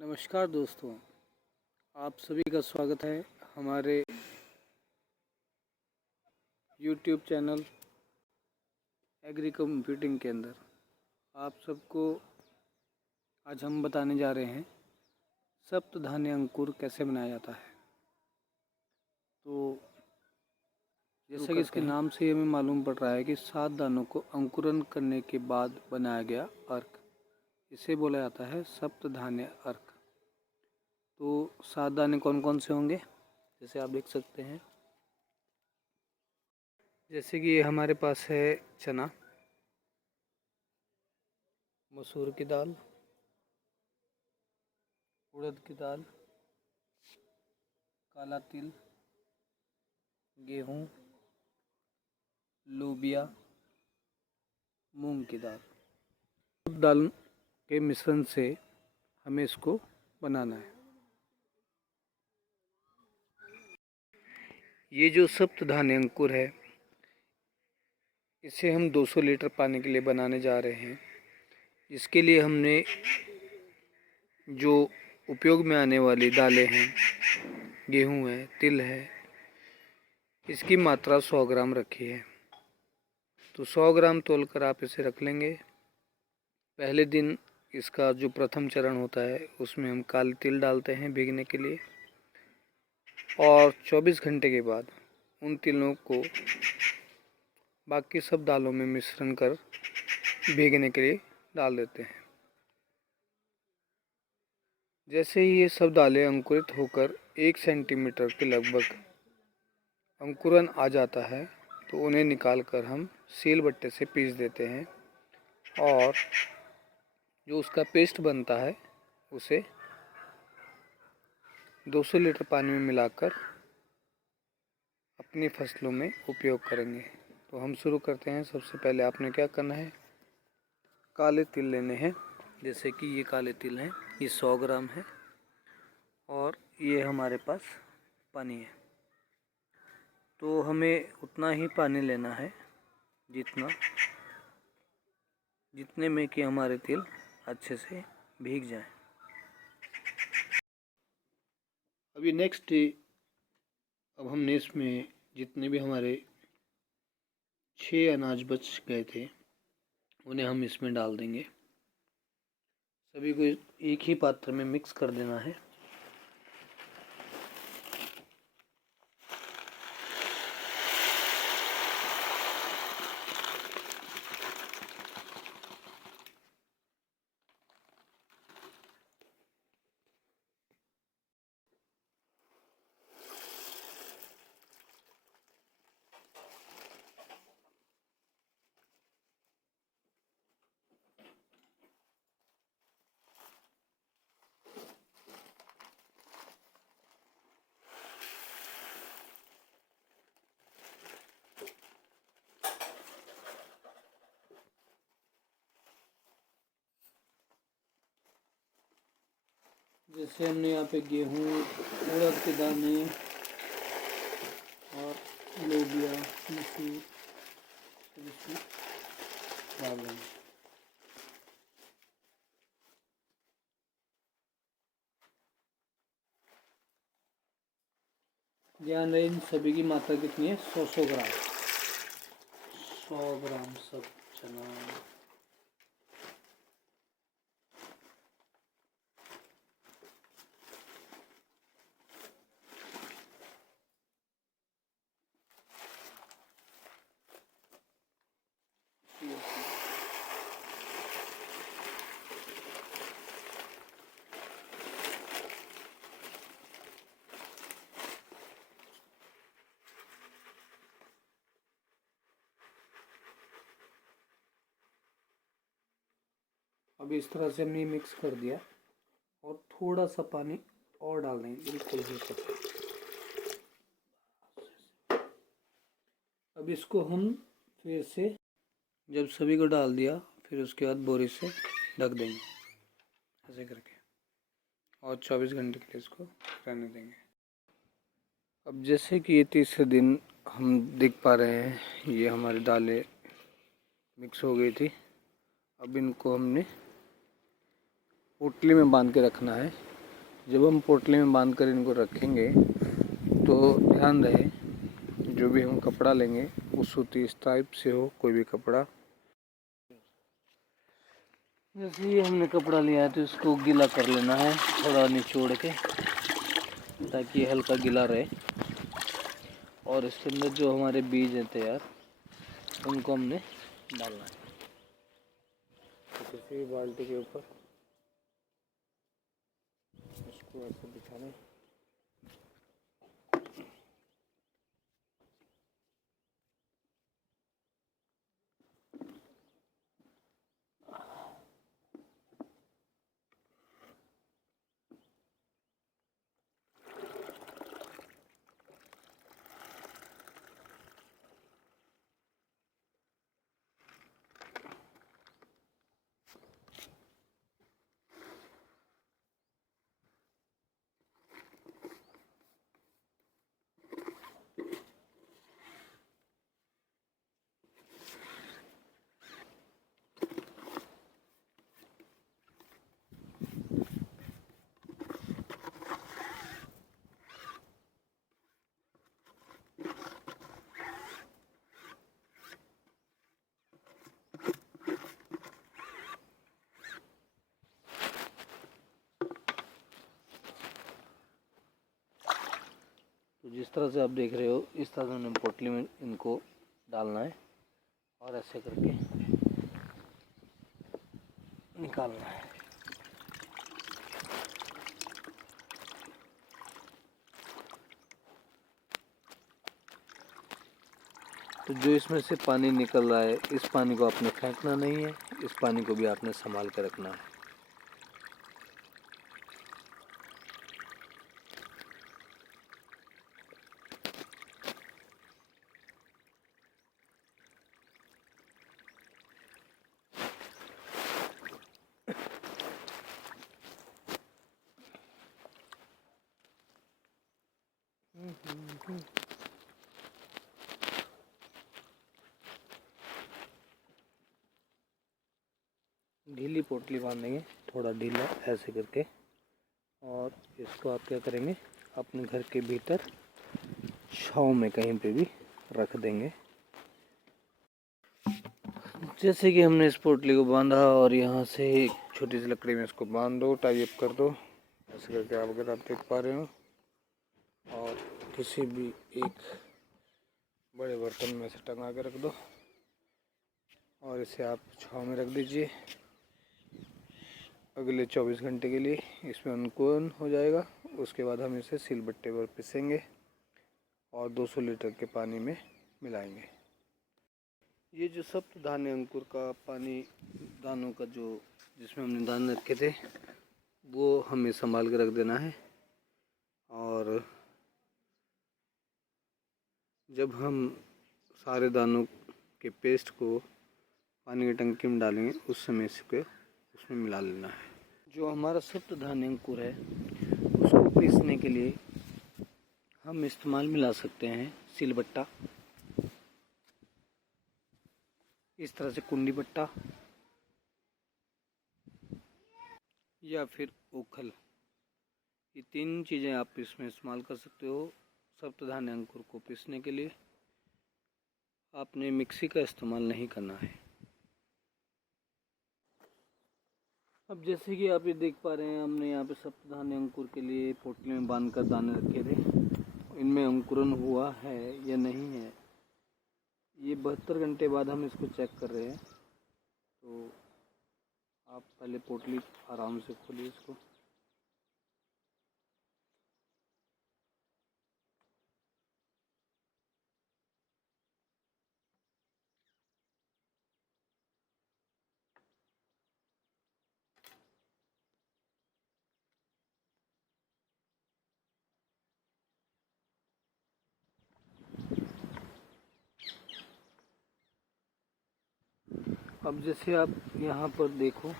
नमस्कार दोस्तों, आप सभी का स्वागत है हमारे YouTube चैनल एग्री कंप्यूटिंग के अंदर। आप सबको आज हम बताने जा रहे हैं सप्तधान्य अंकुर कैसे बनाया जाता है। तो जैसा कि इसके नाम से हमें मालूम पड़ रहा है कि 7 दानों को अंकुरन करने के बाद बनाया गया अर्क, इसे बोला जाता है सप्तधान्य अर्क। तो 7 दाने कौन कौन से होंगे, जैसे आप देख सकते हैं। जैसे कि ये हमारे पास है चना, मसूर की दाल, उड़द की दाल, काला तिल, गेहूँ, लोबिया, मूंग की दाल। सब दाल के मिश्रण से हमें इसको बनाना है। ये जो सप्तधान्य अंकुर है, इसे हम 200 लीटर पानी के लिए बनाने जा रहे हैं। इसके लिए हमने जो उपयोग में आने वाली दालें हैं, गेहूँ है, तिल है, इसकी मात्रा 100 ग्राम रखी है। तो 100 ग्राम तोलकर आप इसे रख लेंगे। पहले दिन इसका जो प्रथम चरण होता है उसमें हम काले तिल डालते हैं भीगने के लिए, और 24 घंटे के बाद उन तिलों को बाकी सब दालों में मिश्रण कर भीगने के लिए डाल देते हैं। जैसे ही ये सब दालें अंकुरित होकर 1 सेंटीमीटर के लगभग अंकुरन आ जाता है तो उन्हें निकालकर हम सीलबट्टे से पीस देते हैं, और जो उसका पेस्ट बनता है उसे 200 लीटर पानी में मिलाकर अपनी फसलों में उपयोग करेंगे। तो हम शुरू करते हैं। सबसे पहले आपने क्या करना है, काले तिल लेने हैं। जैसे कि ये काले तिल हैं, ये 100 ग्राम है, और ये हमारे पास पानी है। तो हमें उतना ही पानी लेना है जितने में कि हमारे तिल अच्छे से भीग जाएं। अभी नेक्स्ट अब हमने इसमें जितने भी हमारे 6 अनाज बच गए थे उन्हें हम इसमें डाल देंगे। सभी को एक ही पात्र में मिक्स कर देना है। जैसे हमने यहाँ पे गेहूँ, उड़द के दाने और लोबिया, मसूर डाल देंगे। ध्यान रहे इन सभी की मात्रा कितनी है, 100 ग्राम। 100 ग्राम सब चना, अब इस तरह से हमने मिक्स कर दिया, और थोड़ा सा पानी और डाल देंगे, बिल्कुल हल्का। अब इसको हम फिर से, जब सभी को डाल दिया, फिर उसके बाद बोरी से ढक देंगे ऐसे करके, और 24 घंटे के लिए इसको रहने देंगे। अब जैसे कि ये तीसरे दिन हम देख पा रहे हैं, ये हमारी दालें मिक्स हो गई थी। अब इनको हमने पोटली में बांध के रखना है, जब हम पोटली में बांध कर इनको रखेंगे तो ध्यान रहे जो भी हम कपड़ा लेंगे वो सूती इस टाइप से हो, कोई भी कपड़ा। जैसे ही हमने कपड़ा लिया है तो इसको गीला कर लेना है थोड़ा निचोड़ के, ताकि हल्का गीला रहे। और इसके अंदर जो हमारे बीज हैं तैयार, उनको हमने डालना है किसी भी बाल्टी के ऊपर। इसको ऐसे बिछाना है। तो जिस तरह से आप देख रहे हो इस तरह से हमने पोटली में इनको डालना है और ऐसे करके निकालना है। तो जो इसमें से पानी निकल रहा है इस पानी को आपने फेंकना नहीं है, इस पानी को भी आपने संभाल कर रखना है। ढीली पोटली बांधेंगे, थोड़ा ढीला ऐसे करके, और इसको आप क्या करेंगे अपने घर के भीतर छाँव में कहीं पे भी रख देंगे। जैसे कि हमने इस पोटली को बांधा और यहाँ से एक छोटी सी लकड़ी में इसको बांध दो, टाई अप कर दो ऐसे करके, आप अगर आप देख पा रहे हो। और किसी भी एक बड़े बर्तन में से टंगा के रख दो और इसे आप छाँव में रख दीजिए अगले 24 घंटे के लिए। इसमें अंकुरन हो जाएगा। उसके बाद हम इसे सिलबट्टे पर पीसेंगे और 200 लीटर के पानी में मिलाएंगे। ये जो सप्त धान्य अंकुर का पानी, दानों का जो जिसमें हमने दाने रखे थे, वो हमें संभाल के रख देना है। और जब हम सारे दानों के पेस्ट को पानी की टंकी में डालेंगे उस समय इसको उसमें मिला लेना है। जो हमारा सप्त धान्य अंकुर है उसको पीसने के लिए हम इस्तेमाल में ला सकते हैं सिलबट्टा, इस तरह से कुंडी बट्टा, या फिर ओखल। ये तीन चीज़ें आप इसमें इस्तेमाल कर सकते हो सप्तधान्य अंकुर को पीसने के लिए। आपने मिक्सी का इस्तेमाल नहीं करना है। अब जैसे कि आप ये देख पा रहे हैं, हमने यहाँ पे सप्तधान्य अंकुर के लिए पोटली में बांधकर दाने रखे थे। इनमें अंकुरन हुआ है या नहीं है, ये 72 घंटे बाद हम इसको चेक कर रहे हैं। तो आप पहले पोटली आराम से खोलिए इसको। अब जैसे आप यहाँ पर देखो,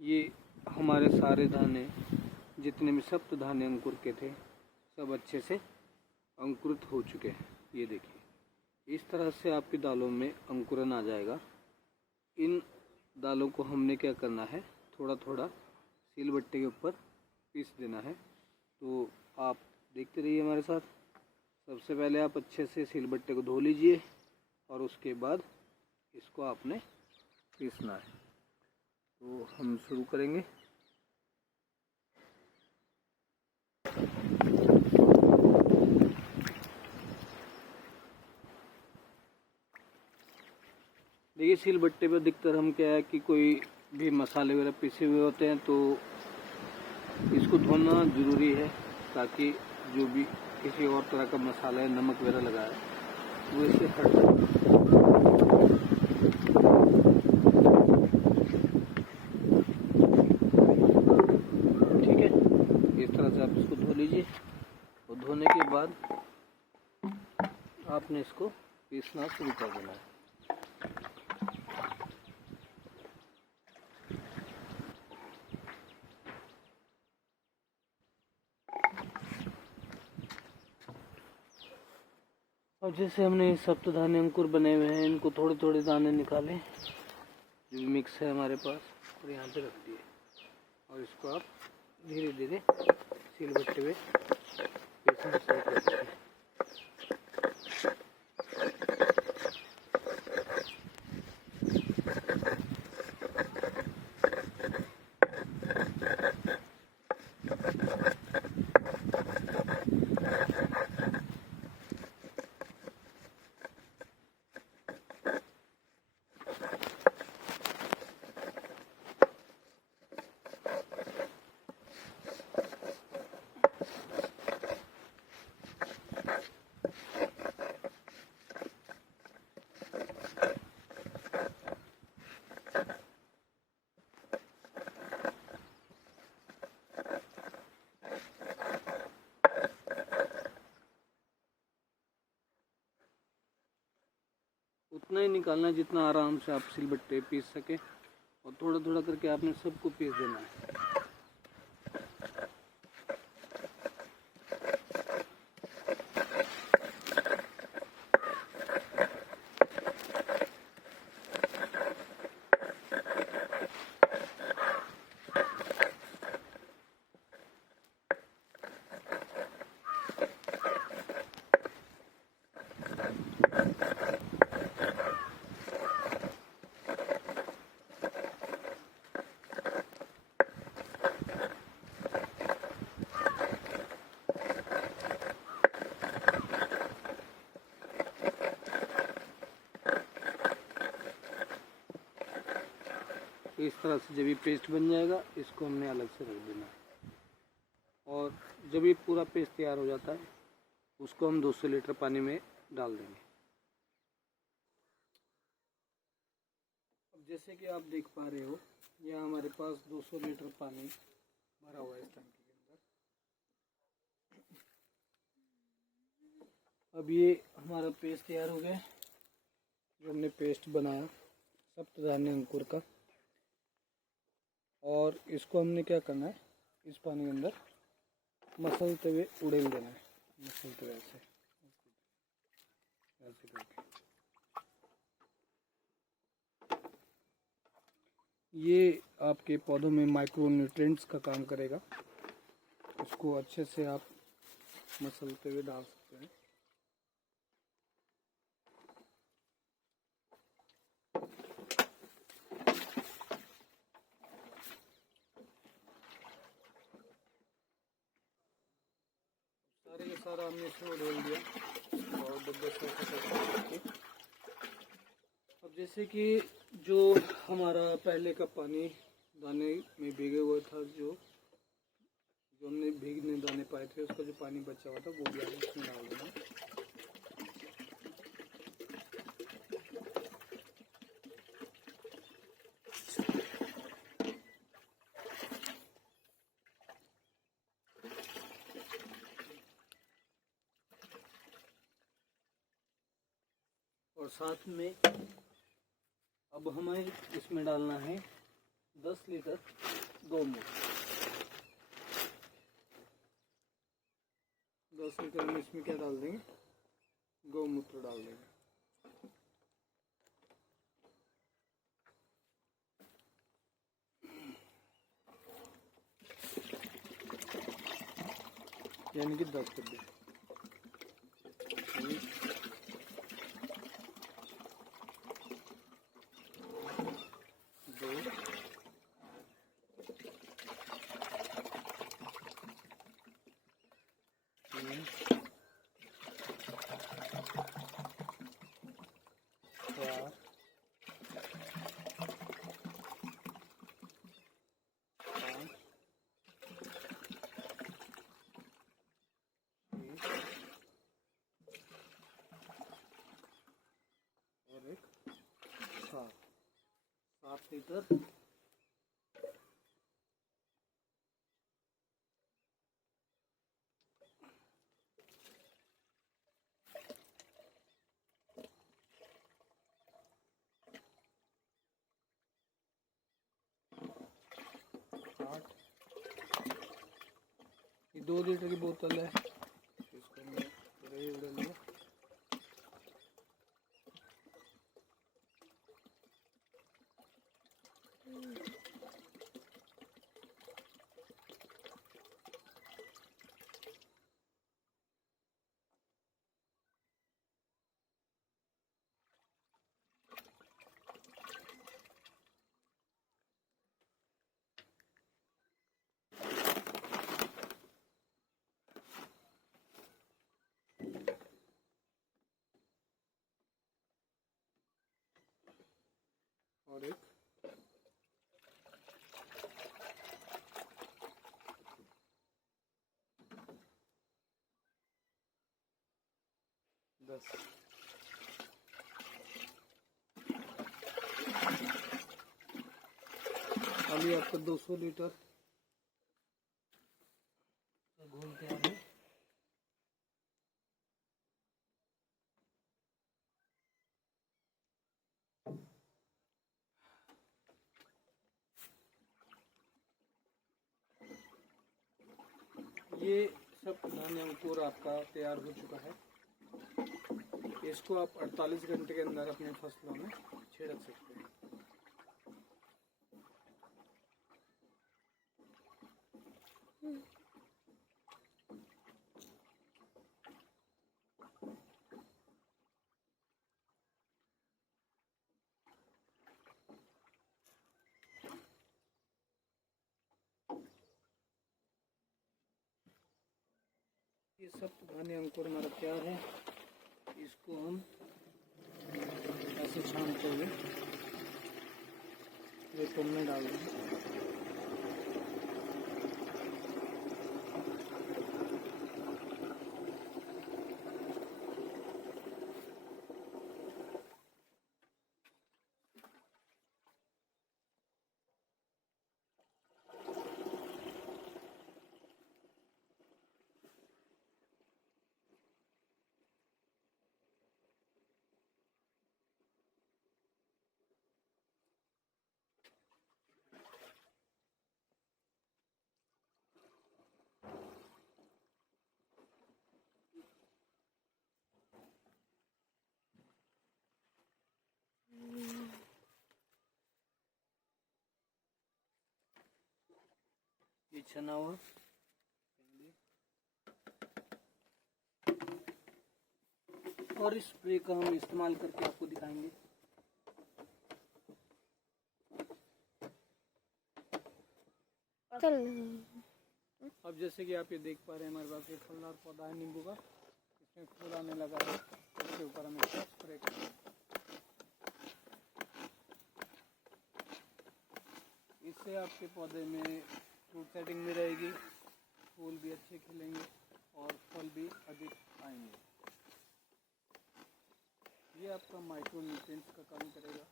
ये हमारे सारे दाने जितने भी सप्त धान्य अंकुर के थे सब अच्छे से अंकुरित हो चुके हैं। ये देखिए इस तरह से आपकी दालों में अंकुरन आ जाएगा। इन दालों को हमने क्या करना है, थोड़ा थोड़ा सिलबट्टे के ऊपर पीस देना है। तो आप देखते रहिए हमारे साथ। सबसे पहले आप अच्छे से सिलबट्टे को धो लीजिए और उसके बाद इसको आपने पीसना है। तो हम शुरू करेंगे। देखिए सिलबट्टे पे अधिकतर हम क्या है कि कोई भी मसाले वगैरह पिसे हुए होते हैं, तो इसको धोना ज़रूरी है ताकि जो भी किसी और तरह का मसाला है, नमक वगैरह लगा है, वो इससे हट जाए। ठीक है, इस तरह से आप इसको धो लीजिए और धोने के बाद आपने इसको पीसना शुरू कर देना है। और जैसे हमने सप्तधान्य अंकुर बने हुए हैं, इनको थोड़े थोड़े दाने निकाले जो भी मिक्स है हमारे पास, और यहाँ पे रख दिए और इसको आप धीरे धीरे सिलबट्टे में पीसना शुरू कर दीजिए। उतना ही निकालना है जितना आराम से आप सिलबट्टे पीस सके, और थोड़ा थोड़ा करके आपने सबको पीस देना है। इस तरह से जब ये पेस्ट बन जाएगा, इसको हमने अलग से रख देना है। और जब ये पूरा पेस्ट तैयार हो जाता है, उसको हम 200 लीटर पानी में डाल देंगे। अब जैसे कि आप देख पा रहे हो, यहाँ हमारे पास 200 लीटर पानी भरा हुआ है इस टंकी के अंदर। अब ये हमारा पेस्ट तैयार हो गया, जो हमने पेस्ट बनाया सप्तधान्य अंकुर का। और इसको हमने क्या करना है, इस पानी के अंदर मसलते हुए उड़ेल देना है, मसलते हुए ऐसे करके। ये आपके पौधों में माइक्रो न्यूट्रिएंट्स का काम करेगा। उसको अच्छे से आप मसलते हुए डाल सकते हैं। सारे का सारा हमने इसमें डाल दिया और डब्बे से करके। अब जैसे कि जो हमारा पहले का पानी दाने में भीगे हुआ था, जो हमने भीगने दाने पाए थे, उसका जो पानी बचा हुआ था वो भी हम इसमें डाल देना। और साथ में अब हमें इसमें डालना है 10 लीटर गौमूत्र। 10 लीटर में इसमें क्या डाल देंगे, गौमूत्र डाल देंगे। यानी कि 10 डब्बे। 1 2 3 4 5 और एक 7 लीटर। ये 2 लीटर की बोतल है, इसको हमने पूरा ही उड़ा लिया। और एक 10। अभी आपका 200 लीटर घोल तैयार है। ये सब धान्य अंकुर आपका तैयार हो चुका है। इसको आप 48 घंटे के अंदर अपने फसलों में छिड़क सकते हैं। ये सब धान्य अंकुर हमारा तैयार है। इसको हम ऐसे छानते हुए ये तुम में डाल देंगे। ये छना हुआ और स्प्रे का हम इस्तेमाल करके आपको दिखाएंगे। अब जैसे कि आप ये देख पा रहे हैं, हमारे पास एक फलदार पौधा है नींबू का, इसमें फूल आने लगा है। इसके ऊपर हमें स्प्रे करना है। इससे आपके पौधे में फ्रूट सेटिंग भी रहेगी, फूल भी अच्छे खिलेंगे और फल भी अधिक आएंगे। ये आपका माइक्रो न्यूट्रिएंट्स का काम करेगा।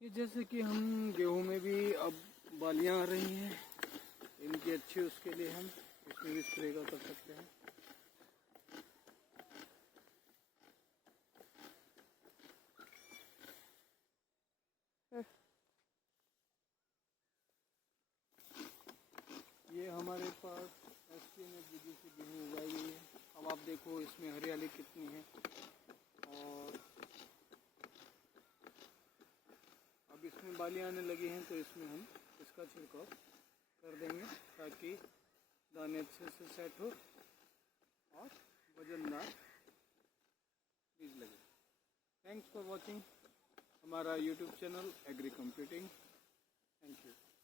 ये जैसे कि हम गेहूं में भी अब बालियां आ रही हैं, इनकी अच्छी उसके लिए हम इसमें भी स्प्रे कर सकते हैं। ये हमारे पास SPNF विधि से गेहूँ उगाई गई है। अब आप देखो इसमें हरियाली कितनी है, और अब इसमें बालियाँ आने लगी हैं, तो इसमें हम इसका छिड़काव कर देंगे ताकि दाने अच्छे से सेट हो और वजनदार बीज लगे। थैंक्स फॉर वॉचिंग हमारा YouTube channel agri computing. Thank you.